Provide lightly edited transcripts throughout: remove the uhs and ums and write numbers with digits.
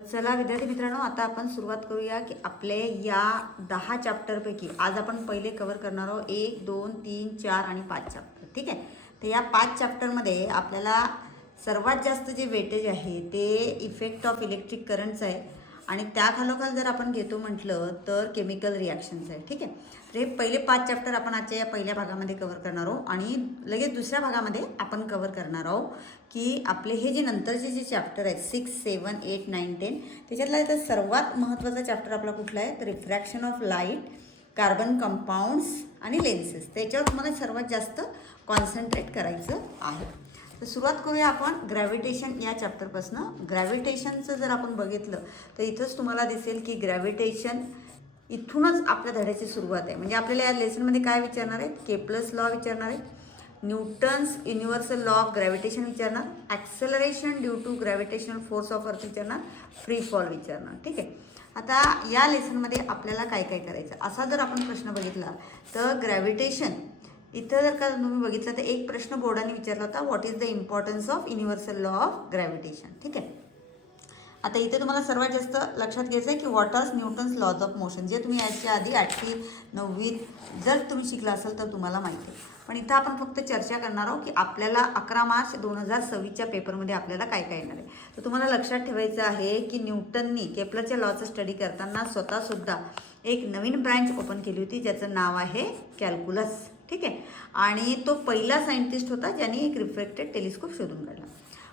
चला विद्यार्थी मित्रांनो, आता आपण सुरुवात करूया की आपले या 10 चॅप्टरपैकी आज आपण पहिले कव्हर करणार आहोत 1, 2, 3, 4 आणि 5 चॅप्टर. ठीक आहे. तर या 5 चॅप्टरमध्ये आपल्याला सर्वात जास्त जे वेटेज आहे ते इफेक्ट ऑफ इलेक्ट्रिक करंट्स आहे आणि त्याखालोखाल जर आपण घेतो म्हटलं तर केमिकल रिॲक्शन्स आहे. ठीक आहे. तर हे पहिले 5 चॅप्टर आपण आजच्या या पहिल्या भागामध्ये कव्हर करणार आहोत आणि लगेच दुसऱ्या भागामध्ये आपण कव्हर करणार आहोत की आपले हे जे नंतरचे जे चॅप्टर आहेत 6, 7, 8, 9, 10 त्याच्यातला इथं सर्वात महत्त्वाचा चॅप्टर आपला कुठला आहे तर refraction of light, carbon compounds आणि लेन्सेस. त्याच्यावर तुम्हाला सर्वात जास्त कॉन्सन्ट्रेट करायचं आहे. तर सुरुवात करूया आपण ग्रॅव्हिटेशन या चॅप्टरपासून. ग्रॅव्हिटेशनचं जर आपण बघितलं तर इथंच तुम्हाला दिसेल की ग्रॅव्हिटेशन इथूनच आपल्या धड्याची सुरुवात आहे. म्हणजे आपल्याला या लेसनमध्ये काय विचारणार आहे, केप्लर्स लॉ विचारणार आहे, Newton's universal law of gravitation विचारणार, acceleration due to gravitational force of earth विचारणार, फ्री फॉल विचारणार. ठीक आहे. आता या लेसनमध्ये आपल्याला काय काय करायचं असा जर आपण प्रश्न बघितला तर ग्रॅव्हिटेशन इथं जर का तुम्ही बघितलं तर एक प्रश्न बोर्डाने विचारला होता, what is the importance of universal law of gravitation. ठीक आहे. आता इथे तुम्हाला सर्वात जास्त लक्षात घ्यायचं आहे की what are Newton's laws of motion, जे तुम्ही याच्या आधी 8वी 9वी जर तुम्ही शिकला असाल तर तुम्हाला माहिती आहे. पण इथं आपण फक्त चर्चा करणार आहोत की आपल्याला 11 मार्च 2026च्या पेपरमध्ये आपल्याला काय काय येणार आहे. तर तुम्हाला लक्षात ठेवायचं आहे की न्यूटननी केप्लरच्या लॉचं स्टडी करताना स्वतःसुद्धा एक नवीन ब्रँच ओपन केली होती ज्याचं नाव आहे कॅल्क्युलस. ठीक आहे. आणि तो पहिला सायंटिस्ट होता ज्याने एक रिफ्रॅक्टेड टेलिस्कोप शोधून काढला.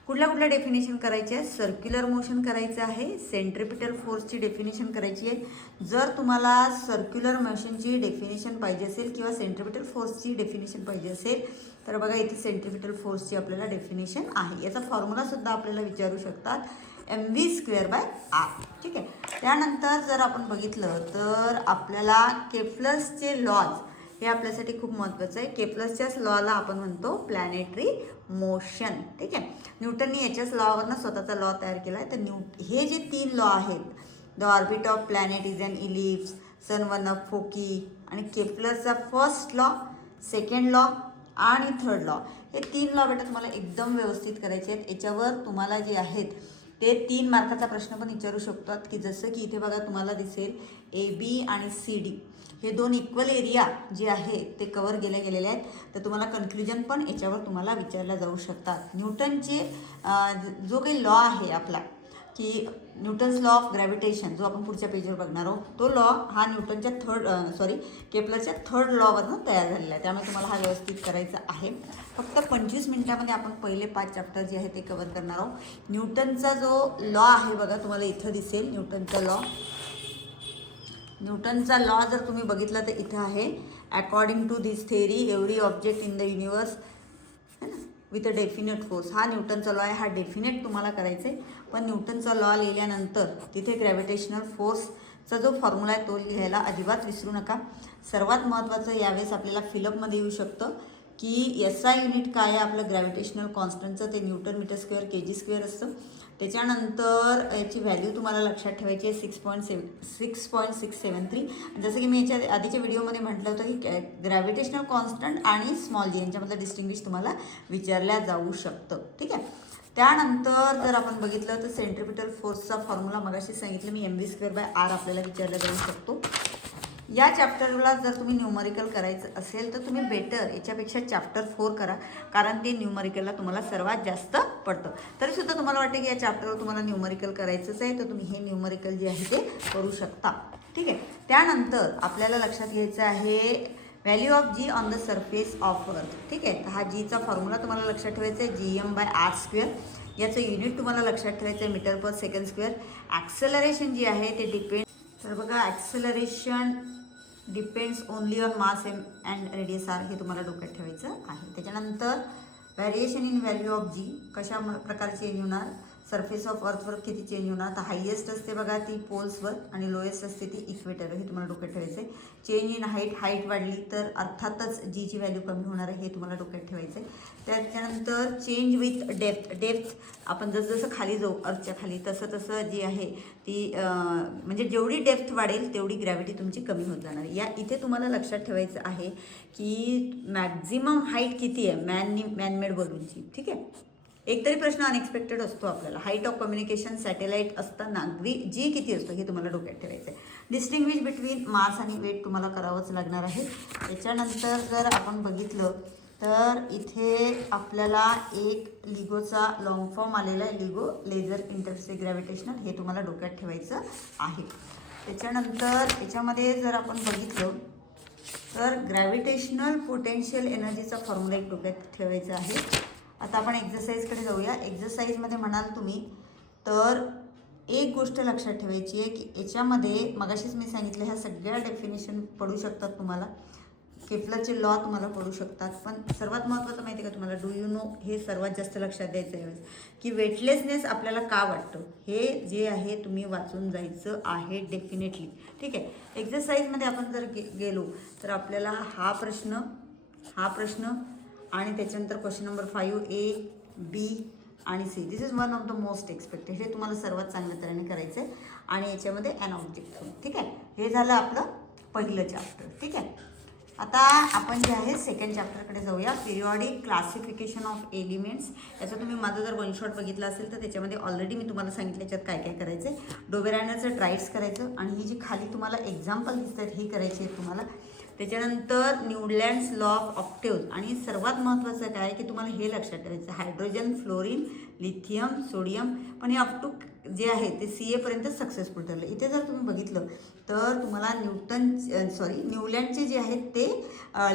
कुठल्या डेफिनेशन करायचे आहे, सर्क्युलर मोशन करायचं आहे, सेंट्रिपिटल फोर्सची डेफिनेशन करायची आहे. जर तुम्हाला सर्क्युलर मोशनची डेफिनेशन पाहिजे असेल किंवा सेंट्रिपिटल फोर्सची डेफिनेशन पाहिजे असेल तर बघा इथे सेंट्रिपिटल फोर्सची आपल्याला डेफिनेशन आहे. याचा फॉर्म्युलासुद्धा आपल्याला विचारू शकतात, mv²/r. ठीक आहे. त्यानंतर जर आपण बघितलं तर आपल्याला केप्लर्सचे लॉज हे आपल्यासाठी खूप महत्त्वाचं आहे. केप्लर्सच्याच लॉला आपण म्हणतो प्लॅनेटरी मोशन. ठीक आहे. न्यूटननी याच्याच लॉवरनं स्वतःचा लॉ तयार केला आहे. तर हे जे 3 लॉ आहेत, the orbit of planet is an ellipse, sun one of foci आणि केप्लरचा फर्स्ट लॉ, सेकंड लॉ आणि थर्ड लॉ, हे 3 लॉ बेटा तुम्हाला एकदम व्यवस्थित करायचे आहेत. याच्यावर तुम्हाला जे आहेत ते 3 मार्काचा प्रश्न पण विचारू शकतात की जसं की इथे बघा तुम्हाला दिसेल AB आणि CD हे 2 इक्वल एरिया जे आहे ते कवर गेलेले आहेत. तर तुम्हाला कन्क्ल्युजन पण याच्यावर तुम्हाला विचारला जाऊ शकतात. न्यूटनचे जो काही लॉ आहे आपला की न्यूटन्स लॉ ऑफ ग्रॅव्हिटेशन जो आपण पुढच्या पेजवर बघणार आहोत, तो लॉ हा न्यूटनच्या केप्लरच्या थर्ड लॉवरनं तयार झालेला आहे. त्यामुळे तुम्हाला हा व्यवस्थित करायचा आहे. फक्त 25 मिनिटामध्ये आपण पहिले 5 चॅप्टर जे आहे ते कवर करणार आहोत. न्यूटनचा जो लॉ आहे बघा तुम्हाला इथं दिसेल, न्यूटनचा लॉ जर तुम्ही बघितला तर इथं आहे, according to this theory every object in the universe है ना विथ अ डेफिनेट फोर्स. हा न्यूटनचा लॉ आहे, हा डेफिनेट तुम्हाला करायचा आहे. पण न्यूटनचा लॉ लिहिल्यानंतर तिथे ग्रॅव्हिटेशनल फोर्सचा जो फॉर्म्युला आहे तो लिहायला अजिबात विसरू नका. सर्वात महत्त्वाचं यावेळेस आपल्याला फिलअपमध्ये येऊ शकतं की SI युनिट काय आहे आपलं ग्रॅव्हिटेशनल कॉन्स्टंटचं, ते न्यूटन मीटर स्क्वेअर kg² असतं. त्याच्यानंतर याची व्हॅल्यू तुम्हाला लक्षात ठेवायची आहे 6.673. जसं की मी याच्या आधीच्या व्हिडिओमध्ये म्हटलं होतं की ग्रॅव्हिटेशनल कॉन्स्टंट आणि स्मॉल g यांच्यामधलं डिस्टिंग्विश तुम्हाला विचारल्या जाऊ शकतं. ठीक आहे. त्यानंतर जर आपण बघितलं तर सेंट्रिपिटल फोर्सचा फॉर्म्युला मगाशी सांगितलं मी, mv²/r आपल्याला विचारला जाऊ शकतो. या चॅप्टरला जर तुम्ही न्यूमरिकल करायचं असेल तर तुम्ही बेटर याच्यापेक्षा चॅप्टर 4 करा, कारण ते न्यूमरिकलला तुम्हाला सर्वात जास्त पडतं. तरीसुद्धा तुम्हाला वाटतं की या चॅप्टरवर तुम्हाला न्यूमरिकल करायचंच आहे तर तुम्ही हे न्यूमरिकल जे आहे ते करू शकता. ठीक आहे. त्यानंतर आपल्याला लक्षात घ्यायचं आहे value of g on the surface of earth. ठीक आहे. हा जीचा फॉर्म्युला तुम्हाला लक्षात ठेवायचा आहे, gm/r². याचं युनिट तुम्हाला लक्षात ठेवायचं आहे मीटर/सेकंड². ॲक्सेलरेशन जी आहे ते डिपेंड, तर बघा acceleration depends only on mass and radius R, हे तुम्हाला डोक्यात ठेवायचं आहे. त्याच्यानंतर variation in value of G कशा प्रकारे चेंज होणार, सरफेस ऑफ अर्थवर किती चेंज होणार, तर हायेस्ट असते बघा ती पोल्सवर आणि लोएस्ट असते ती इक्वेटरवर, हे तुम्हाला डोक्यात ठेवायचं आहे. चेंज इन हाईट वाढली तर अर्थातच जीची व्हॅल्यू कमी होणार आहे, हे तुम्हाला डोक्यात ठेवायचं आहे. त्याच्यानंतर चेंज विथ डेप्थ आपण जसं खाली जाऊ अर्थच्या खाली तसं जी आहे ती म्हणजे जेवढी डेप्थ वाढेल तेवढी ग्रॅव्हिटी तुमची कमी होत जाणार. या इथे तुम्हाला लक्षात ठेवायचं आहे की मॅक्झिमम हाईट किती आहे मॅनमेड बलूनची. ठीक आहे. एकतरी प्रश्न अनएक्सपेक्टेड असतो आपल्याला. हाईट ऑफ कम्युनिकेशन सॅटेलाईट असताना जी किती असतो हे तुम्हाला डोक्यात ठेवायचं आहे. डिस्टिंग्विश बिटवीन मास आणि वेट तुम्हाला करावंच लागणार आहे. त्याच्यानंतर जर आपण बघितलं तर इथे आपल्याला एक लिगोचा लॉंग फॉर्म आलेला आहे, लिगो लेझर इंटरफेस ग्रॅव्हिटेशनल, हे तुम्हाला डोक्यात ठेवायचं आहे. त्याच्यानंतर याच्यामध्ये जर आपण बघितलं तर ग्रॅव्हिटेशनल पोटेन्शियल एनर्जीचा फॉर्म्युला एक डोक्यात ठेवायचा आहे. आता आपण एक्झरसाईजकडे जाऊया. एक्झरसाईजमध्ये म्हणाल तुम्ही तर एक गोष्ट लक्षात ठेवायची आहे की याच्यामध्ये मगाशीच मी सांगितलं ह्या सगळ्या डेफिनेशन पडू शकतात तुम्हाला, केपलरचे लॉ तुम्हाला पडू शकतात, पण सर्वात महत्त्वाचं माहिती आहे का तुम्हाला, डू यू नो हे सर्वात जास्त लक्षात द्यायचं आहे की वेटलेसनेस आपल्याला का वाटतं हे जे आहे तुम्ही वाचून जायचं आहे डेफिनेटली. ठीक आहे. एक्झरसाईजमध्ये आपण जर गेलो तर आपल्याला हा प्रश्न आणि त्याच्यानंतर क्वेश्चन नंबर 5A, B आणि C, this is one of the most expected, हे तुम्हाला सर्वात चांगल्या तऱ्हेने करायचं आहे. आणि याच्यामध्ये ॲन ऑब्जेक्ट थ्रोन. ठीक आहे. हे झालं आपलं पहिलं चॅप्टर. ठीक आहे. आता आपण जे आहे सेकंड चॅप्टरकडे जाऊया. Periodic classification of elements. याचं तुम्ही माझं जर वन शॉट बघितलं असेल तर त्याच्यामध्ये ऑलरेडी मी तुम्हाला सांगितलं याच्यात काय काय करायचं आहे. डोबेरायनरचं ट्राईड्स करायचं आणि ही जी खाली तुम्हाला एक्झाम्पल दिसत आहेत ही करायची आहे तुम्हाला. त्याच्यानंतर न्यूलँड्स लॉ ऑफ ऑक्टेव्ज आणि सर्वात महत्त्वाचं काय आहे की तुम्हाला हे लक्षात ठेवायचं, हायड्रोजन, फ्लोरीन, लिथियम, सोडियम, पण हे अप टू जे आहे ते CA पर्यंत सक्सेसफुल ठरलं. इथे जर तुम्ही बघितलं तर तुम्हाला न्यूलँडचे जे आहेत ते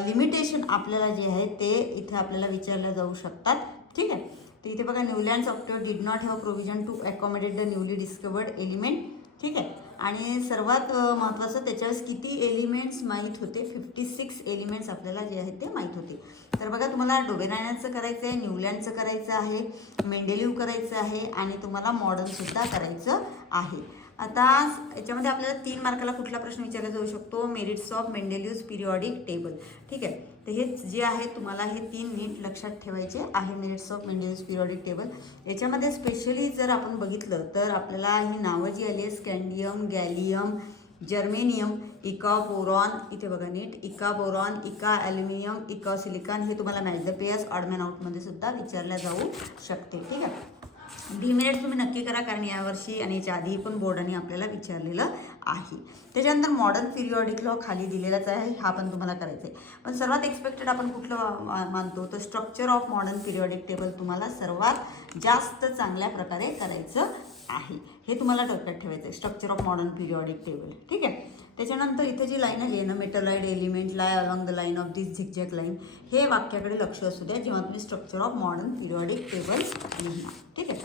लिमिटेशन आपल्याला जे आहे ते इथे आपल्याला विचारल्या जाऊ शकतात. ठीक आहे. तर इथे बघा, Newlands octaves did not have provision to accommodate the newly discovered element. ठीक आहे. आणि सर्वात महत्त्वाचं त्याच्यावेळेस किती एलिमेंट्स माहीत होते, 56 एलिमेंट्स आपल्याला जे आहेत ते माहीत होते. तर बघा, तुम्हाला डोबेरायनरचं करायचं आहे, न्यूलँडचं करायचं आहे, मेंडेलिव्ह करायचं आहे आणि तुम्हाला मॉडर्नसुद्धा करायचं आहे. आता याच्यामध्ये आपल्याला 3 मार्काला कुठला प्रश्न विचारला जाऊ शकतो, मेरिट्स ऑफ मेंडेलिव्हज पिरियॉडिक टेबल. ठीक आहे. तर हे जे आहे तुम्हाला हे 3 नीट लक्षात ठेवायचे आहे, मेरिट्स ऑफ मेंडेलिव्हज पिरियॉडिक टेबल. याच्यामध्ये स्पेशली जर आपण बघितलं तर आपल्याला ही नावं जी आली आहे, स्कँडियम, गॅलियम, जर्मेनियम, इका बोरॉन, इथे बघा नीट, इका बोरॉन, इका ॲल्युमिनियम, इका सिलिकॉन, हे तुम्हाला match the pairs odd man आउटमध्ये सुद्धा विचारल्या जाऊ शकते. ठीक आहे. डिमेरिट तुम्ही नक्की करा, कारण यावर्षी आणि याच्या आधी पण बोर्डाने आपल्याला विचारलेलं आहे. त्याच्यानंतर मॉडर्न पिरियॉडिक लॉ खाली दिलेलाच आहे, हा पण तुम्हाला करायचा आहे. पण सर्वात एक्सपेक्टेड आपण कुठलं मानतो तर structure of modern periodic table तुम्हाला सर्वात जास्त चांगल्या प्रकारे करायचं आहे. हे तुम्हाला डोक्यात ठेवायचं आहे, structure of modern periodic table. ठीक आहे. त्याच्यानंतर इथे जी लाईन आहे ना, metalloid element lie along the line of this zigzag line, हे वाक्याकडे लक्ष असू द्या जेव्हा तुम्ही structure of modern periodic table लिहिणार. ठीक आहे.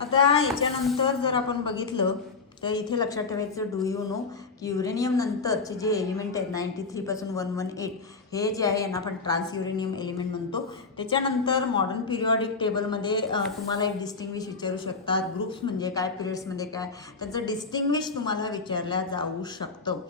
आता याच्यानंतर जर आपण बघितलं तर इथे लक्षात ठेवायचं, डू यू नो की युरेनियम नंतरचे जे एलिमेंट आहेत 93 पासून 118 हे जे आहे यांना आपण ट्रान्स युरेनियम एलिमेंट म्हणतो. त्याच्यानंतर मॉडर्न पिरियॉडिक टेबलमध्ये तुम्हाला एक डिस्टिंग्विश विचारू शकतात, ग्रुप्स म्हणजे काय, पिरियड्स म्हणजे काय, त्याचं डिस्टिंग्विश तुम्हाला विचारल्या जाऊ शकतं.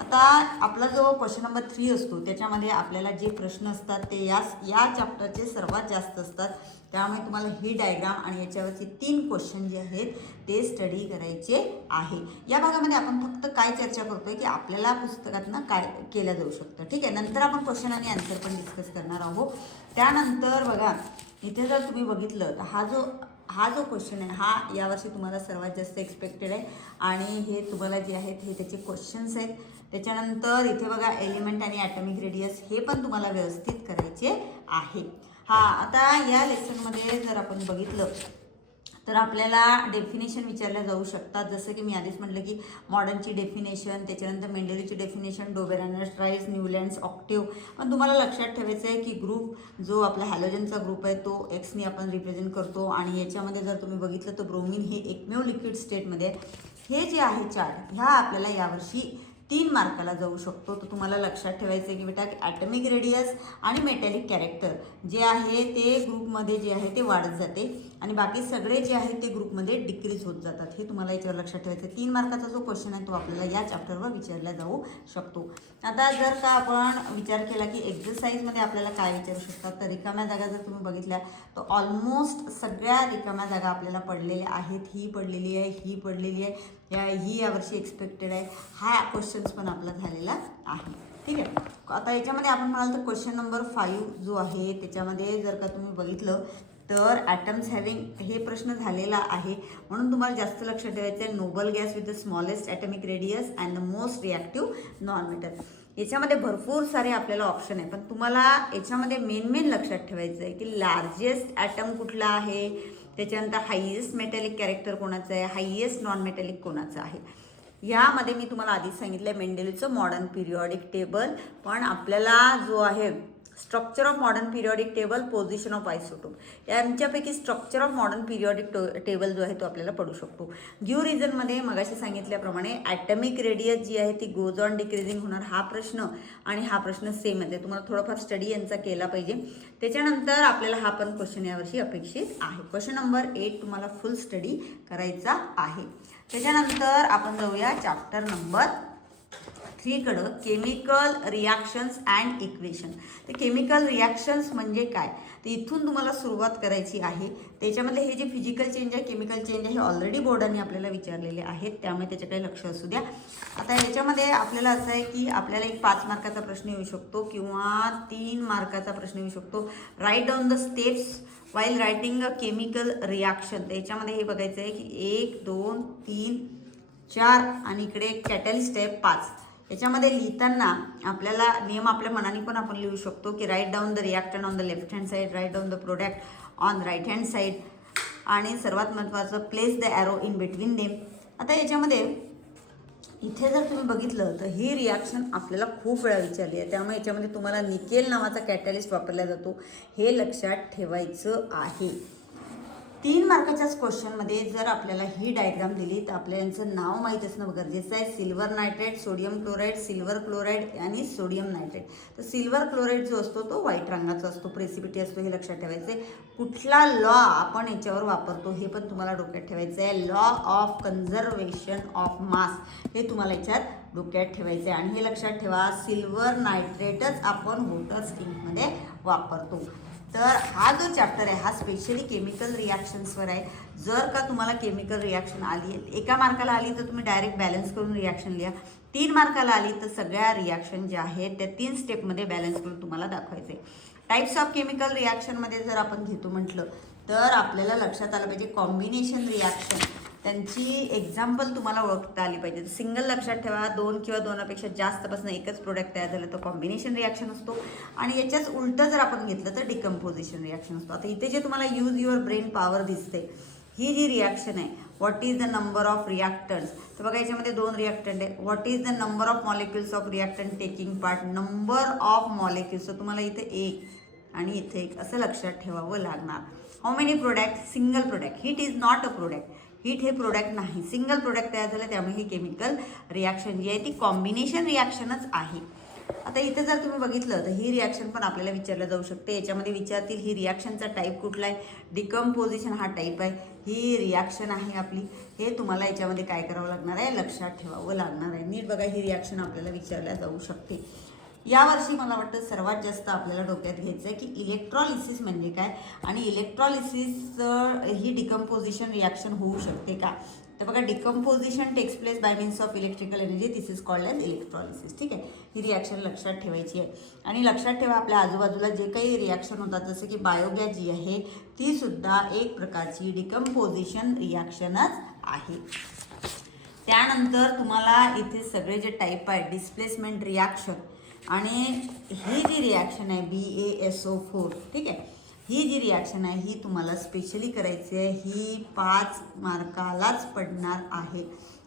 आता आपला जो क्वेश्चन नंबर 3 असतो त्याच्यामध्ये आपल्याला जे प्रश्न असतात ते या चॅप्टरचे सर्वात जास्त असतात. त्यामुळे तुम्हाला ही डायग्राम आणि याच्यावरचे 3 क्वेश्चन जे आहेत ते स्टडी करायचे आहे. या भागामध्ये आपण फक्त काय चर्चा करतोय की आपल्याला पुस्तकातनं काय केलं जाऊ शकतं. ठीक आहे. नंतर आपण क्वेश्चन आणि आन्सर पण डिस्कस करणार आहोत. त्यानंतर बघा, इथे जर तुम्ही बघितलं तर हा जो क्वेश्चन आहे हा यावर्षी तुम्हाला सर्वात जास्त एक्सपेक्टेड आहे आणि हे तुम्हाला जे आहेत हे त्याचे क्वेश्चन्स आहेत. त्याच्यानंतर इथे बघा, एलिमेंट आणि ॲटॉमिक रेडियस हे पण तुम्हाला व्यवस्थित करायचे आहे. आता या लेसनमध्ये जर आपण बघितलं तर आपल्याला डेफिनेशन विचारल्या जाऊ शकतात. जसं की मी आधीच म्हटलं की मॉडर्नची डेफिनेशन, त्याच्यानंतर मेंडेलीची डेफिनेशन, डोबेरायनर्स ट्राईड्स, न्यूलँड्स ऑक्टेव्ह. पण तुम्हाला लक्षात ठेवायचं आहे की ग्रुप जो आपला हॅलोजनचा ग्रुप आहे तो एक्सनी आपण रिप्रेझेंट करतो आणि याच्यामध्ये जर तुम्ही बघितलं तर ब्रोमिन हे एकमेव लिक्विड स्टेटमध्ये आहे. हे जे आहे चार्ट ह्या आपल्याला यावर्षी 3 मार्काला जाऊ शकतो. तर तुम्हाला लक्षात ठेवायचं आहे की बेटा ॲटॉमिक रेडियस आणि मेटॅलिक कॅरेक्टर जे आहे ते ग्रुपमध्ये जे आहे ते वाढत जाते आणि बाकी सगळे जे आहेत ते ग्रुपमध्ये डिक्रीज होत जातात. हे तुम्हाला याच्यावर लक्षात ठेवायचं आहे. 3 मार्काचा जो क्वेश्चन आहे तो आपल्याला या चॅप्टरवर विचारला जाऊ शकतो. आता जर का आपण विचार केला की एक्झरसाईजमध्ये आपल्याला काय विचारू शकतात तर रिकाम्या जागा जर तुम्ही बघितल्या तर ऑलमोस्ट सगळ्या रिकाम्या जागा आपल्याला पडलेल्या आहेत. ही पडलेली आहे, ही पडलेली आहे, ही यावर्षी एक्सपेक्टेड आहे. हा क्वेश्चन्स पण आपला झालेला आहे. ठीक आहे. आता याच्यामध्ये आपण म्हणाल तर क्वेश्चन नंबर 5 जो आहे त्याच्यामध्ये जर का तुम्ही बघितलं तर ॲटम्स हॅव्हिंग हे प्रश्न झालेला आहे, म्हणून तुम्हाला जास्त लक्ष ठेवायचं आहे noble gas with the smallest atomic radius and the most reactive non metal. याच्यामध्ये भरपूर सारे आपल्याला ऑप्शन आहे, पण तुम्हाला याच्यामध्ये मेन लक्षात ठेवायचं आहे की लार्जेस्ट ॲटम कुठला आहे, त्याच्यानंतर हायेस्ट मेटॅलिक कॅरेक्टर कोणाचं आहे, हायेस्ट नॉन मेटॅलिक कोणाचं आहे. यामध्ये मी तुम्हाला आधीच सांगितलं आहे मेंडेलीचं मॉडर्न पिरियॉडिक टेबल, पण आपल्याला जो आहे structure of modern periodic table, position of isotope यांच्यापैकी structure of modern periodic table जो आहे तो आपल्याला पडू शकतो. गिव रिझनमध्ये मगाशी सांगितल्याप्रमाणे ॲटमिक रेडियस जी आहे ती गोज ऑन डिक्रीजिंग होणार हा प्रश्न आणि हा प्रश्न सेम आहे, तुम्हाला थोडंफार स्टडी यांचा केला पाहिजे. त्याच्यानंतर आपल्याला हा पण क्वेश्चन यावर्षी अपेक्षित आहे. क्वेश्चन नंबर 8 तुम्हाला फुल स्टडी करायचा आहे. त्याच्यानंतर आपण जाऊया चॅप्टर नंबर 3 कडं, केमिकल रिॲक्शन्स अँड इक्वेशन. तर केमिकल रिॲक्शन्स म्हणजे काय, तर इथून तुम्हाला सुरुवात करायची आहे. त्याच्यामध्ये हे जे फिजिकल चेंज आहे, केमिकल चेंज आहे, हे ऑलरेडी बोर्डाने आपल्याला विचारलेले आहेत, त्यामुळे त्याच्याकडे लक्ष असू द्या. आता याच्यामध्ये आपल्याला असं आहे की आपल्याला एक 5 मार्काचा प्रश्न येऊ शकतो किंवा 3 मार्काचा प्रश्न येऊ शकतो. Write down the steps while writing a chemical reaction. तर याच्यामध्ये हे बघायचं आहे की 1 2 3 4 आणि इकडे कॅटलिस्ट आहे 5. याच्यामध्ये लिहिताना आपल्याला नियम आपल्या मनाने पण आपण लिहू शकतो की write down the reactant on the left hand side, write down the product on right hand side, आणि सर्वात महत्त्वाचं place the arrow in between them. आता याच्यामध्ये इथे जर तुम्ही बघितलं तर ही रिॲक्शन आपल्याला खूप वेळा विचारली आहे, त्यामुळे याच्यामध्ये तुम्हाला निकेल नावाचा कॅटलिस्ट वापरला जातो, हे लक्षात ठेवायचं आहे. 3 मार्काच्याच क्वेश्चनमध्ये जर आपल्याला ही डायग्राम दिली तर आपल्याला यांचं नाव माहीत असणं गरजेचं आहे. Silver nitrate, sodium chloride, silver chloride आणि सोडियम नायट्रेट. तर सिल्वर क्लोराईड जो असतो तो व्हाईट रंगाचा असतो, प्रेसिपिटी असतो, हे लक्षात ठेवायचं आहे. कुठला लॉ आपण याच्यावर वापरतो हे पण तुम्हाला डोक्यात ठेवायचं आहे. Law of conservation of mass हे तुम्हाला याच्यात डोक्यात ठेवायचं आहे. आणि हे लक्षात ठेवा, सिल्वर नायट्रेटच आपण वॉटर स्किनमध्ये वापरतो. तर हा जो चॅप्टर आहे हा स्पेशली केमिकल रिॲक्शन्सवर आहे. जर का तुम्हाला केमिकल रिॲक्शन आली आहे, 1 मार्काला आली तर तुम्ही डायरेक्ट बॅलन्स करून रिॲक्शन लिहा. 3 मार्काला आली तर सगळ्या रिॲक्शन ज्या आहेत त्या 3 स्टेपमध्ये बॅलन्स करून तुम्हाला दाखवायचे. टाईप्स ऑफ केमिकल रिॲक्शनमध्ये जर आपण घेतो म्हटलं तर आपल्याला लक्षात आलं पाहिजे कॉम्बिनेशन रिॲक्शन, त्यांची एक्झाम्पल तुम्हाला ओळखता आली पाहिजे. सिंगल लक्षात ठेवा, 2 किंवा 2पेक्षा जास्तपासून एकच प्रोडक्ट तयार झालं तर कॉम्बिनेशन रिॲक्शन असतो. आणि याच्याच उलटं जर आपण घेतलं तर डिकम्पोजिशन रिॲक्शन असतो. आता इथे जे तुम्हाला यूज युअर ब्रेन पॉवर दिसते, ही जी रिॲक्शन आहे, what is the number of reactants. तर बघा याच्यामध्ये 2 रिॲक्टंट आहे. What is the number of molecules of reactant taking part, number of molecules. तर तुम्हाला इथे 1 आणि इथे 1 असं लक्षात ठेवावं लागणार. How many product, single product. Heat is not a product, heat हे प्रोडक्ट नाही, सिंगल प्रोडक्ट तयार झालं, त्यामुळे ही केमिकल रिॲक्शन जी आहे ती कॉम्बिनेशन रिॲक्शनच आहे. आता इथे जर तुम्ही बघितलं तर ही रिॲक्शन पण आपल्याला विचारलं जाऊ शकते. याच्यामध्ये विचारतील ही रिॲक्शनचा टाईप कुठला आहे, डिकम्पोजिशन हा टाईप आहे, ही रिॲक्शन आहे आपली. हे तुम्हाला याच्यामध्ये काय करावं लागणार आहे, लक्षात ठेवावं लागणार आहे. नीट बघा, ही रिॲक्शन आपल्याला विचारल्या जाऊ शकते. यावर्षी मला वाटतं सर्वात जास्त आपल्याला डोक्यात घ्यायचं आहे की इलेक्ट्रॉलिसिस म्हणजे काय आणि इलेक्ट्रॉलिसिस ही डिकम्पोजिशन रिॲक्शन होऊ शकते का. तर बघा, decomposition takes place by means of electrical energy, this is called as electrolysis. ठीक आहे, ही रिॲक्शन लक्षात ठेवायची आहे. आणि लक्षात ठेवा, आपल्या आजूबाजूला जे काही रिॲक्शन होतात जसं की बायोगॅस जी आहे ती सुद्धा एक प्रकारची डिकम्पोजिशन रिॲक्शनच आहे. त्यानंतर तुम्हाला इथे सगळे जे टाईप आहे, डिस्प्लेसमेंट रिॲक्शन आणि ही जी रिॲक्शन आहे BaSO4, ठीक आहे, ही जी रिॲक्शन आहे ही तुम्हाला स्पेशली करायची आहे. ही 5 मार्कालाच पडणार आहे.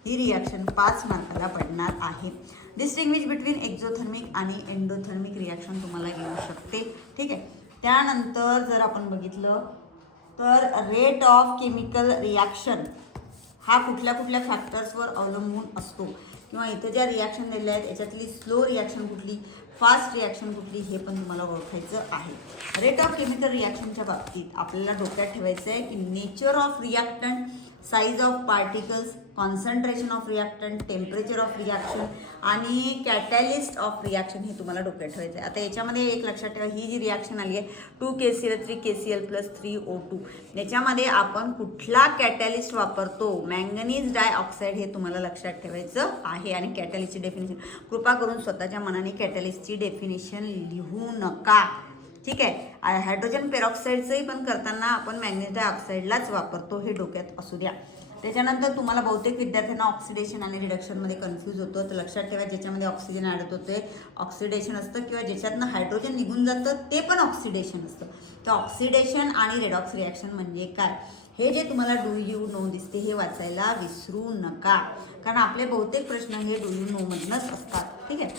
ही रिॲक्शन 5 मार्काला पडणार आहे. डिस्टिंग्विश बिटवीन एक्झोथर्मिक आणि एंडोथर्मिक रिॲक्शन तुम्हाला येऊ शकते. ठीक आहे, त्यानंतर जर आपण बघितलं तर रेट ऑफ केमिकल रिॲक्शन हा कुठल्या कुठल्या फॅक्टर्सवर अवलंबून असतो, किंवा इथे ज्या रिॲक्शन दिल्या आहेत याच्यातली स्लो रिॲक्शन कुठली, फास्ट रिॲक्शन कुठली, हे पण तुम्हाला ओळखायचं आहे. रेट ऑफ केमिकल रिॲक्शनच्या बाबतीत आपल्याला डोक्यात ठेवायचं आहे की nature of reactant, size of particles, concentration of reactant, temperature of reaction आणि कॅटॅलिस्ट ऑफ रिॲक्शन हे तुम्हाला डोक्यात ठेवायचं आहे. आता याच्यामध्ये एक लक्षात ठेवा, ही जी रिॲक्शन आली आहे 2KCl 3KCl+3O2, याच्यामध्ये आपण कुठला कॅटॅलिस्ट वापरतो, मॅंगनीज डायऑक्साईड, हे तुम्हाला लक्षात ठेवायचं आहे. आणि कॅटॅलिस्टची डेफिनेशन कृपा करून स्वतःच्या मनाने कॅटॅलिस्टची डेफिनेशन लिहू नका. ठीक आहे. हायड्रोजन पेरॉक्साईडचंही पण करताना आपण मॅग्नेशियम डायऑक्साईडलाच वापरतो, हे डोक्यात असू द्या. त्याच्यानंतर तुम्हाला बहुतेक विद्यार्थ्यांना ऑक्सिडेशन आणि रिडक्शनमध्ये कन्फ्यूज होतं, तर लक्षात ठेवा ज्याच्यामध्ये ऑक्सिजन ॲड होतं ते ऑक्सिडेशन असतं, किंवा ज्याच्यातनं हायड्रोजन निघून जातं ते पण ऑक्सिडेशन असतं. तर ऑक्सिडेशन आणि रेडॉक्स रिॲक्शन म्हणजे काय, हे जे तुम्हाला डू यू नो दिसते हे वाचायला विसरू नका, कारण आपले बहुतेक प्रश्न हे डू यू नोमधूनच असतात. ठीक आहे.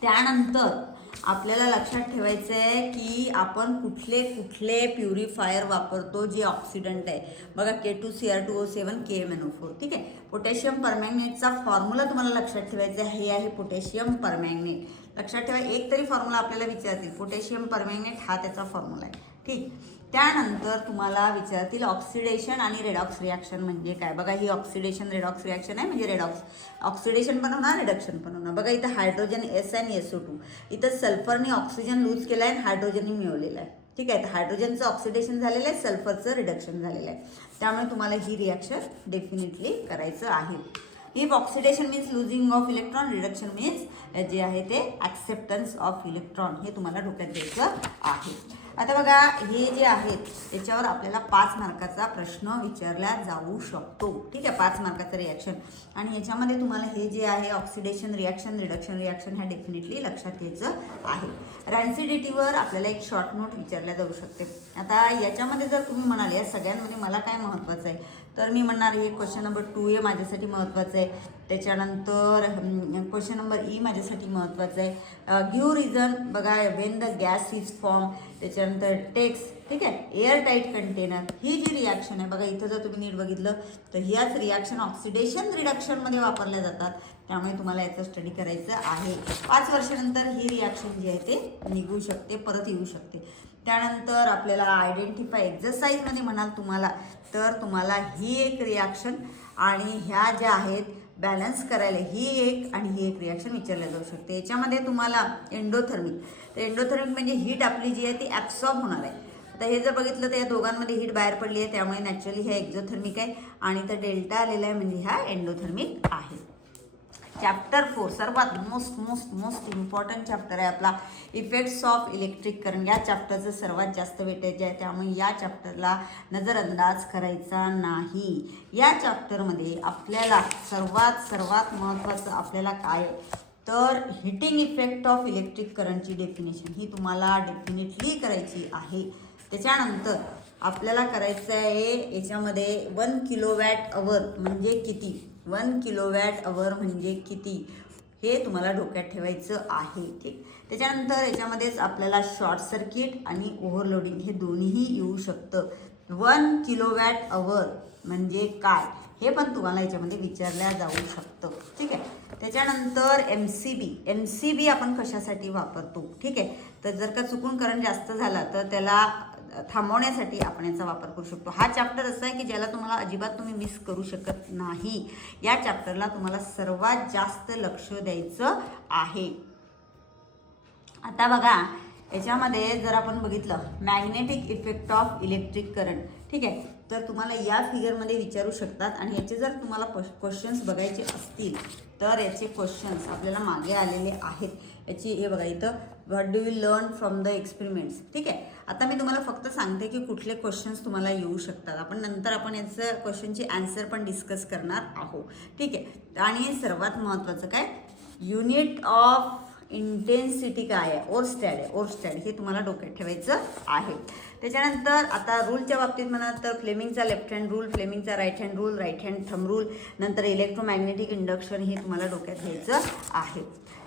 त्यानंतर आपल्याला लक्षात ठेवायचं आहे की आपण कुठले कुठले प्युरिफायर वापरतो जे ऑक्सिडंट आहे. बघा K2Cr2O7 KMnO4. ठीक आहे. पोटॅशियम परमॅंगनेटचा फॉर्म्युला तुम्हाला लक्षात ठेवायचा आहे, हे आहे पोटॅशियम परमॅंगनेट. लक्षात ठेवा, एक तरी फॉर्म्युला आपल्याला विचारतील, पोटॅशियम परमॅंगनेट हा त्याचा फॉर्म्युला आहे. ठीक. त्यानंतर तुम्हाला विचारतील ऑक्सिडेशन आणि रेडॉक्स रिॲक्शन म्हणजे काय. बघा ही ऑक्सिडेशन रेडॉक्स रिॲक्शन आहे, म्हणजे ऑक्सिडेशन पण होणार, रिडक्शन पण होणार. बघा इथं हायड्रोजन S आणि SO2, इथं सल्फरने ऑक्सिजन लूज केला आहे आणि हायड्रोजनने मिळवलेला आहे. ठीक आहे. तर हायड्रोजनचं ऑक्सिडेशन झालेलं आहे, सल्फरचं रिडक्शन झालेलं आहे. त्यामुळे तुम्हाला ही रिॲक्शन डेफिनेटली करायचं आहे. If oxidation means losing of electron, reduction means जे आहे ते ॲक्सेप्टन्स ऑफ इलेक्ट्रॉन, हे तुम्हाला डोक्यात द्यायचं आहे. आता बघा हे जे आहेत त्याच्यावर आपल्याला 5 मार्काचा प्रश्न विचारला जाऊ शकतो. ठीक आहे. 5 मार्काचं रिॲक्शन, आणि याच्यामध्ये तुम्हाला हे जे आहे ऑक्सिडेशन रिॲक्शन, रिडक्शन रिॲक्शन ह्या डेफिनेटली लक्षात घ्यायचं आहे. रॅन्सिडिटीवर आपल्याला एक शॉर्ट नोट विचारल्या जाऊ शकते. आता याच्यामध्ये जर तुम्ही म्हणाल या सगळ्यांमध्ये मला काय महत्त्वाचं आहे, तर मी म्हणणार हे क्वेश्चन नंबर 2A माझ्यासाठी महत्त्वाचं आहे. त्याच्यानंतर क्वेश्चन नंबर E माझ्यासाठी महत्त्वाचं आहे. गिव्ह रिझन, बघा Wien the gas is form. त्याच्यानंतर टेक्स. ठीक आहे. एअर टाईट कंटेनर, ही जी रिॲक्शन आहे बघा इथं जर तुम्ही नीट बघितलं तर ह्याच रिॲक्शन ऑक्सिडेशन रिडक्शनमध्ये वापरल्या जातात. त्यामुळे तुम्हाला याचं स्टडी करायचं आहे. 5 वर्षानंतर ही रिॲक्शन जी आहे ते निघू शकते, परत येऊ शकते. त्यानंतर आपल्याला आयडेंटिफाय एक्झरसाईजमध्ये म्हणाल तुम्हाला, तर तुम्हाला ही एक रिॲक्शन आणि ह्या ज्या आहेत बॅलन्स करायला ही एक आणि ही एक रिॲक्शन विचारल्या जाऊ शकते. याच्यामध्ये तुम्हाला एंडोथर्मिक, तर एंडोथर्मिक म्हणजे हीट आपली जी आहे ती ॲब्सॉर्ब होणार आहे. आता हे जर बघितलं तर या दोघांमध्ये हीट बाहेर पडली आहे, त्यामुळे नॅचरली हे एक्झोथर्मिक आहे, आणि तर डेल्टा आलेला आहे म्हणजे हा एंडोथर्मिक आहे. चॅप्टर 4 सर्वात मोस्ट इम्पॉर्टंट चॅप्टर आहे आपला, इफेक्ट्स ऑफ इलेक्ट्रिक करंट. या चॅप्टरचं सर्वात जास्त वेटेज आहे, त्यामुळे या चॅप्टरला नजरअंदाज करायचा नाही. या चॅप्टरमध्ये आपल्याला सर्वात महत्त्वाचं आपल्याला काय, तर हिटिंग इफेक्ट ऑफ इलेक्ट्रिक करंटची डेफिनेशन ही तुम्हाला डेफिनेटली करायची आहे. त्याच्यानंतर आपल्याला करायचं आहे याच्यामध्ये 1 किलोवॅट अवर म्हणजे किती, 1 किलोवॅट अवर म्हणजे किती, हे तुम्हाला डोक्यात ठेवायचं आहे. ठीक. त्याच्यानंतर याच्यामध्येच आपल्याला शॉर्ट सर्किट आणि ओव्हरलोडिंग हे दोन्हीही येऊ शकतं. 1 किलोवॅट अवर म्हणजे काय हे पण तुम्हाला याच्यामध्ये विचारल्या जाऊ शकतं. ठीक आहे. त्याच्यानंतर MCB आपण कशासाठी वापरतो. ठीक आहे. तर जर का चुकून करंट जास्त झाला तर त्याला थांबवण्यासाठी आपण याचा वापर करू शकतो. हा चॅप्टर असा आहे की ज्याला तुम्हाला अजिबात तुम्ही मिस करू शकत नाही. या चॅप्टरला तुम्हाला सर्वात जास्त लक्ष द्यायचं आहे. आता बघा याच्यामध्ये जर आपण बघितलं magnetic effect of electric current. ठीक आहे. तर तुम्हाला या फिगरमध्ये विचारू शकतात, आणि याचे जर तुम्हाला क्वेश्चन्स बघायचे असतील तर याचे क्वेश्चन्स आपल्याला मागे आलेले आहेत. याची हे बघा इथं, what do you learn from the experiments. ठीक आहे. आता मी तुम्हाला फक्त सांगते की कुठले क्वेश्चन्स तुम्हाला येऊ शकतात. नंतर आपण याचं क्वेश्चनची आन्सर पण डिस्कस करणार आहोत. ठीक आहे. आणि सर्वात महत्त्वाचं काय, युनिट ऑफ इंटेन्सिटी काय आहे, ओरस्टॅड हे तुम्हाला डोक्यात ठेवायचं आहे. त्याच्यानंतर आता रूलच्या बाबतीत म्हणाल तर फ्लेमिंगचा लेफ्ट हँड रूल, फ्लेमिंगचा right hand rule, right hand thumb rule, नंतर इलेक्ट्रोमॅग्नेटिक इंडक्शन हे तुम्हाला डोक्यात घ्यायचं आहे.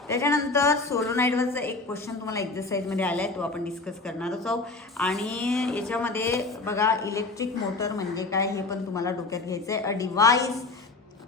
त्याच्यानंतर सोलोनाईडवरचा एक क्वेश्चन तुम्हाला एक्झरसाईजमध्ये आला आहे, तो आपण डिस्कस करणारच आहोत. आणि याच्यामध्ये बघा इलेक्ट्रिक मोटर म्हणजे काय हे पण तुम्हाला डोक्यात घ्यायचं आहे. A device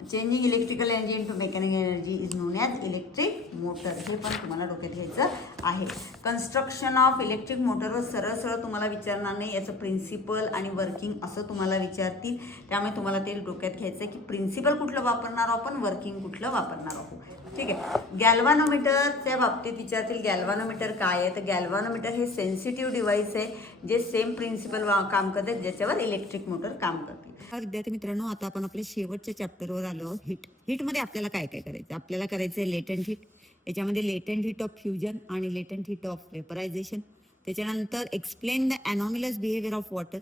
changing electrical energy into mechanical energy is non as electric motor, हे पण तुम्हाला डोक्यात घ्यायचं आहे. कन्स्ट्रक्शन ऑफ इलेक्ट्रिक मोटरवर सरळ तुम्हाला विचारणार नाही, याचं प्रिन्सिपल आणि वर्किंग असं तुम्हाला विचारतील. त्यामुळे तुम्हाला ते डोक्यात घ्यायचं आहे की प्रिन्सिपल कुठलं वापरणार आहोत आपण, वर्किंग कुठलं वापरणार आहोत. ठीक आहे. गॅल्व्हानोमीटरच्या बाबतीत विचारतील गॅल्व्हानोमीटर काय आहे, तर गॅल्व्हानोमीटर हे सेन्सिटिव्ह डिव्हाइस आहे जे सेम प्रिन्सिपल काम करते ज्याच्यावर इलेक्ट्रिक मोटर काम करते. विद्यार्थी मित्रांनो, आता आपण आपल्या शेवटच्या चॅप्टरवर आलो. हीटमध्ये आपल्याला काय काय करायचं, आपल्याला करायचं आहे लेटंट हीट. याच्यामध्ये लेटंट हीट ऑफ फ्युजन आणि लेटंट हीट ऑफ वेपरायझेशन. त्याच्यानंतर explain the anomalous behaviour of water,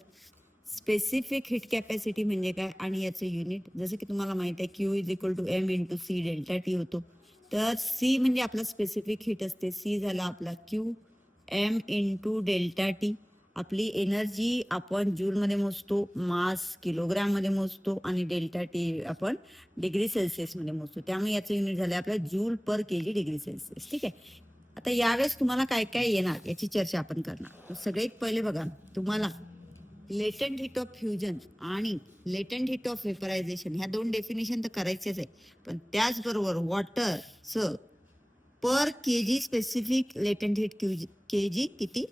specific heat capacity म्हणजे काय आणि याचं युनिट. जसं की तुम्हाला माहित आहे Q is equal to M into C delta T होतो. तर सी म्हणजे आपला स्पेसिफिक हिट असते, सी झाला आपला Q M into delta T. आपली एनर्जी आपण जूलमध्ये मोजतो, मास किलोग्राममध्ये मोजतो आणि डेल्टा टी आपण डिग्री सेल्सिअसमध्ये मोजतो. त्यामुळे याचं युनिट झालं आपलं joule per KG degree Celsius. ठीक आहे. आता यावेळेस तुम्हाला काय काय येणार याची चर्चा आपण करणार. सगळ्यात पहिले बघा, तुम्हाला लेटंट हीट ऑफ फ्युजन आणि लेटंट हीट ऑफ वेपरायझेशन ह्या दोन डेफिनेशन तर करायचेच आहे, पण त्याचबरोबर वॉटरचं पर केजी स्पेसिफिक लेटंट हीट केजी किती,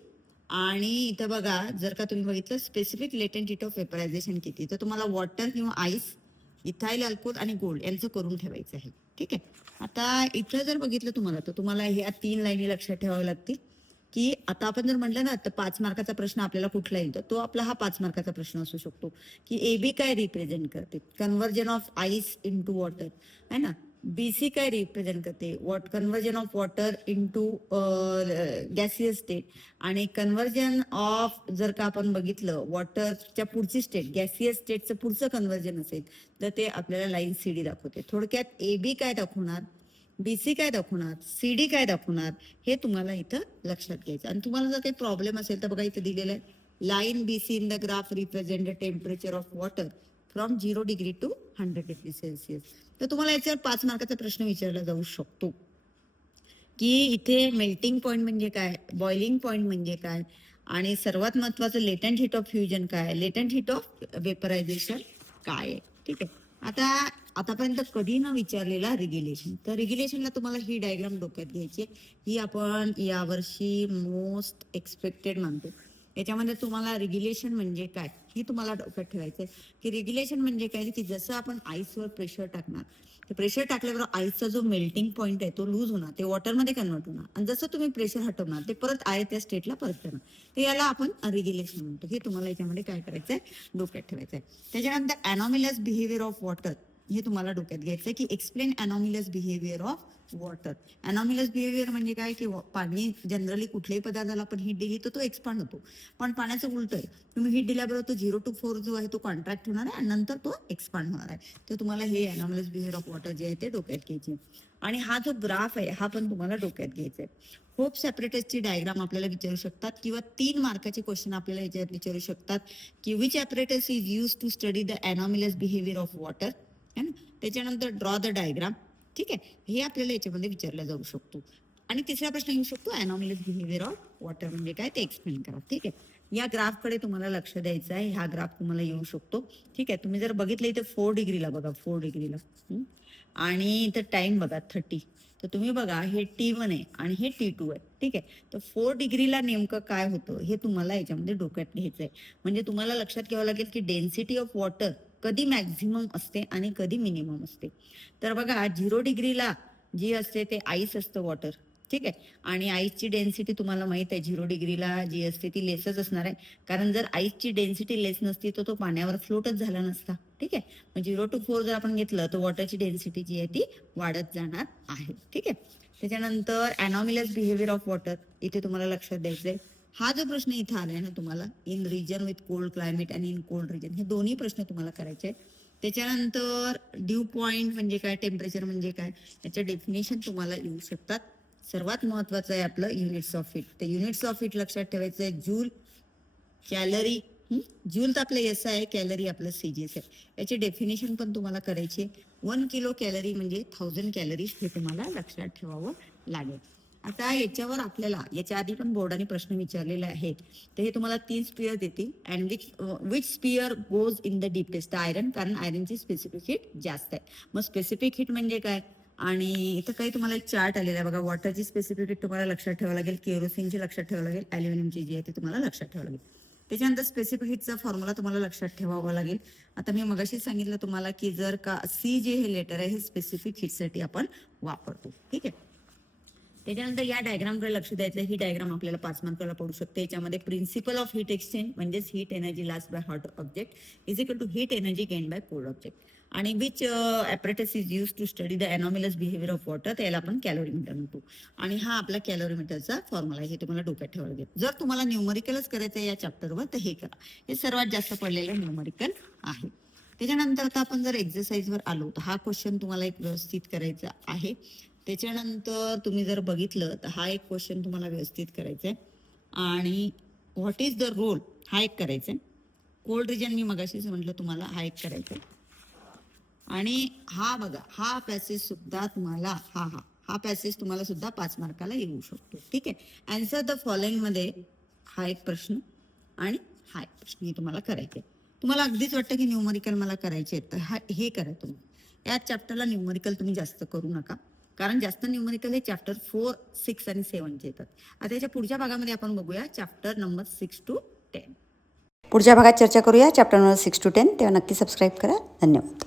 आणि इथं बघा जर का तुम्ही बघितलं स्पेसिफिक लेटंट हीट ऑफ वेपरायझेशन किती, तर तुम्हाला वॉटर किंवा आईस, इथाइल अल्कोहोल आणि गोल्ड यांचं करून ठेवायचं आहे. ठीक आहे. आता इथं जर बघितलं तुम्हाला तर तुम्हाला ह्या 3 लाईनी लक्षात ठेवाव्या लागतील, की आता आपण जर म्हटलं ना तर 5 मार्काचा प्रश्न आपल्याला कुठला येईल, तर तो आपला हा 5 मार्काचा प्रश्न असू शकतो, की एबी काय रिप्रेझेंट करते, conversion of ice into water, है ना. बीसी काय रिप्रेझेंट करते, conversion of water into gaseous state, आणि कन्व्हर्जन ऑफ जर का आपण बघितलं वॉटरच्या पुढची स्टेट गॅसियस स्टेटचं पुढचं कन्व्हर्जन असेल तर ते आपल्याला लाईन सीडी दाखवते. थोडक्यात एबी काय दाखवणार, बीसी काय दाखवणार, सीडी काय दाखवणार, हे तुम्हाला इथं लक्षात घ्यायचं. आणि तुम्हाला जर काही प्रॉब्लेम असेल तर बघा इथं दिलेलं आहे, line BC in the graph represent the temperature of water from 0 degree to 100 degree Celsius. तर तुम्हाला याच्यावर 5 मार्काचा प्रश्न विचारला जाऊ शकतो, की इथे मेल्टिंग पॉइंट म्हणजे काय, बॉइलिंग पॉइंट म्हणजे काय, आणि सर्वात महत्वाचं लेटंट हीट ऑफ फ्युजन काय, लेटंट हीट ऑफ वेपरायझेशन काय आहे. ठीक आहे. आता आतापर्यंत कधी न विचारलेला रेग्युलेशन, तर रेग्युलेशनला तुम्हाला ही डायग्राम डोक्यात घ्यायची, ही आपण यावर्षी मोस्ट एक्सपेक्टेड मानतो. याच्यामध्ये तुम्हाला रेग्युलेशन म्हणजे काय हे तुम्हाला डोक्यात ठेवायचंय, की रेग्युलेशन म्हणजे काय, की जसं आपण आईसवर प्रेशर टाकणार, ते प्रेशर टाकल्याबरोबर आईसचा जो मेल्टिंग पॉइंट आहे तो लूज होणार, ते वॉटरमध्ये कन्वर्ट होणार, आणि जसं तुम्ही प्रेशर हटवणार ते परत आहे त्या स्टेटला परत येणार, ते याला आपण रेग्युलेशन म्हणतो. हे तुम्हाला याच्यामध्ये काय करायचंय, डोक्यात ठेवायचंय. त्याच्यानंतर अनॉमिलस बिहेवियर ऑफ वॉटर, हे तुम्हाला डोक्यात घ्यायचंय, की explain anomalous behaviour of water. Anomalous behaviour म्हणजे काय, की पाणी जनरली कुठल्याही पदार्थाला आपण हीट दिली तर तो एक्सपांड होतो, पण पाण्याचं उलट आहे, तुम्ही हीट दिल्याबरोबर तो 0 to 4 जो आहे तो कॉन्ट्रॅक्ट होणार आहे आणि नंतर तो एक्सपांड होणार आहे. तर तुम्हाला हे अनॉमिलस बिहेवियर ऑफ वॉटर जे आहे ते डोक्यात घ्यायचे. आणि हा जो ग्राफ आहे हा पण तुम्हाला डोक्यात घ्यायचा आहे. होप सेपरेटसची डायग्राम आपल्याला विचारू शकतात, किंवा 3 मार्काचे क्वेश्चन आपल्याला याच्यात विचारू शकतात, की which apparatus is use to study the anomalous behaviour of water, है ना. त्याच्यानंतर ड्रॉ द डायग्राम. ठीक आहे. हे आपल्याला याच्यामध्ये विचारला जाऊ शकतो. आणि तिसरा प्रश्न येऊ शकतो, अनॉमिलस बिहेवियर ऑफ वॉटर म्हणजे काय ते एक्सप्लेन करा. ठीक आहे. या ग्राफकडे तुम्हाला लक्ष द्यायचं आहे. हा ग्राफ तुम्हाला येऊ शकतो. ठीक आहे. तुम्ही जर बघितलं इथे 4 डिग्रीला बघा, 4 डिग्रीला, आणि इथं टाइम बघा 30. तर तुम्ही बघा हे T1 आहे आणि हे T2 आहे. ठीक आहे. तर 4 डिग्रीला नेमकं काय होतं हे तुम्हाला याच्यामध्ये डोक्यात घ्यायचं आहे. म्हणजे तुम्हाला लक्षात घ्यावं लागेल, की डेन्सिटी ऑफ वॉटर कधी मॅक्झिमम असते आणि कधी मिनिमम असते. तर बघा 0 डिग्रीला जी असते ते आईस असतं, वॉटर. ठीक आहे. आणि आईसची डेन्सिटी तुम्हाला माहित आहे 0 डिग्रीला जी असते ती लेसच असणार आहे, कारण जर आईसची डेन्सिटी लेस नसती तर तो पाण्यावर फ्लोटच झाला नसता. ठीक आहे. मग 0 to 4 जर आपण घेतलं तर वॉटरची डेन्सिटी जी आहे ती वाढत जाणार आहे. ठीक आहे. त्याच्यानंतर अनॉमिलस बिहेवियर ऑफ वॉटर, इथे तुम्हाला लक्षात द्यायचंय. हा जो प्रश्न इथं आलाय ना तुम्हाला, in region with cold climate आणि इन कोल्ड रिजन, हे दोन्ही प्रश्न तुम्हाला करायचे आहेत. त्याच्यानंतर ड्यू पॉइंट म्हणजे काय, टेम्परेचर म्हणजे काय, याच्या डेफिनेशन तुम्हाला येऊ शकतात. सर्वात महत्वाचं आहे आपलं युनिट्स ऑफ हीट. तर युनिट्स ऑफ हीट लक्षात ठेवायचं आहे, जूल, कॅलरी. जूल तर आपलं एस आहे, कॅलरी आपलं CGS आहे. याची डेफिनेशन पण तुम्हाला करायची. 1 किलो कॅलरी म्हणजे 1000 कॅलरीज, हे तुम्हाला लक्षात ठेवावं लागेल. आता याच्यावर आपल्याला याच्या आधी पण बोर्डाने प्रश्न विचारलेले आहेत, तर हे तुम्हाला 3 स्पियर देतील. And which sphere goes in the deepest, iron, कारण आयरनची स्पेसिफिक हीट जास्त आहे. मग स्पेसिफिक हीट म्हणजे काय, आणि इथं काही तुम्हाला एक चार्ट आलेला आहे बघा. वॉटरची स्पेसिफिक हीट तुम्हाला लक्षात ठेवावं लागेल, केरोसिनची लक्षात ठेवावं लागेल, ॲल्युमिनियमची जी आहे ती तुम्हाला लक्षात ठेवावं लागेल. त्याच्यानंतर स्पेसिफिक हीटचा फॉर्म्युला तुम्हाला लक्षात ठेवावा लागेल. आता मी मगाशी सांगितलं तुम्हाला, की जर का C जे हे लेटर आहे हे स्पेसिफिक हीटसाठी आपण वापरतो. ठीक आहे. त्याच्यानंतर या डायग्रामकडे लक्ष द्यायचं. ही डायग्राम आपल्याला 5 मार्काला पडू शकते. याच्यामध्ये प्रिन्सिपल ऑफ हीट एक्सचेंज म्हणजेच heat energy lost by hot object is equal to heat energy gain by cold object. आणि which apparatus is use to study the anomalous behaviour of water, त्याला आपण कॅलोरीमीटर म्हणतो. आणि हा आपला कॅलोरीमीटरचा फॉर्म्युला आहे, हे तुम्हाला डोक्यात ठेवायला लागेल. जर तुम्हाला न्यूमरिकलच करायचं आहे या चॅप्टरवर तर हे करा, हे सर्वात जास्त पडलेलं न्यूमरिकल आहे. त्याच्यानंतर आता आपण जर एक्झरसाइजवर आलो तर हा क्वेश्चन तुम्हाला एक व्यवस्थित करायचा आहे. त्याच्यानंतर तुम्ही जर बघितलं तर हा एक क्वेश्चन तुम्हाला व्यवस्थित करायचा आहे. आणि व्हॉट इज द रोल हा एक करायचा आहे. कोल्ड रिजन मी मगाशीच म्हटलं तुम्हाला हा एक करायचा आहे. आणि हा बघा, हा पॅसेज सुद्धा तुम्हाला हा पॅसेज तुम्हाला सुद्धा 5 मार्काला येऊ शकतो. ठीक आहे. आन्सर द फॉलोइंग मध्ये हा एक प्रश्न आणि हा एक प्रश्न हे तुम्हाला करायचे. तुम्हाला अगदीच वाटतं की न्यूमरिकल मला करायचे तर हे करा तुम्ही. या चॅप्टरला न्यूमरिकल तुम्ही जास्त करू नका, कारण जास्त न्यूमरिकल हे चॅप्टर 4, 6 आणि 7 चे येतात. आता याच्या पुढच्या भागामध्ये आपण बघूया चॅप्टर नंबर 6 to 10. पुढच्या भागात चर्चा करूया चॅप्टर नंबर 6 to 10. तेव्हा नक्की सबस्क्राईब करा. धन्यवाद.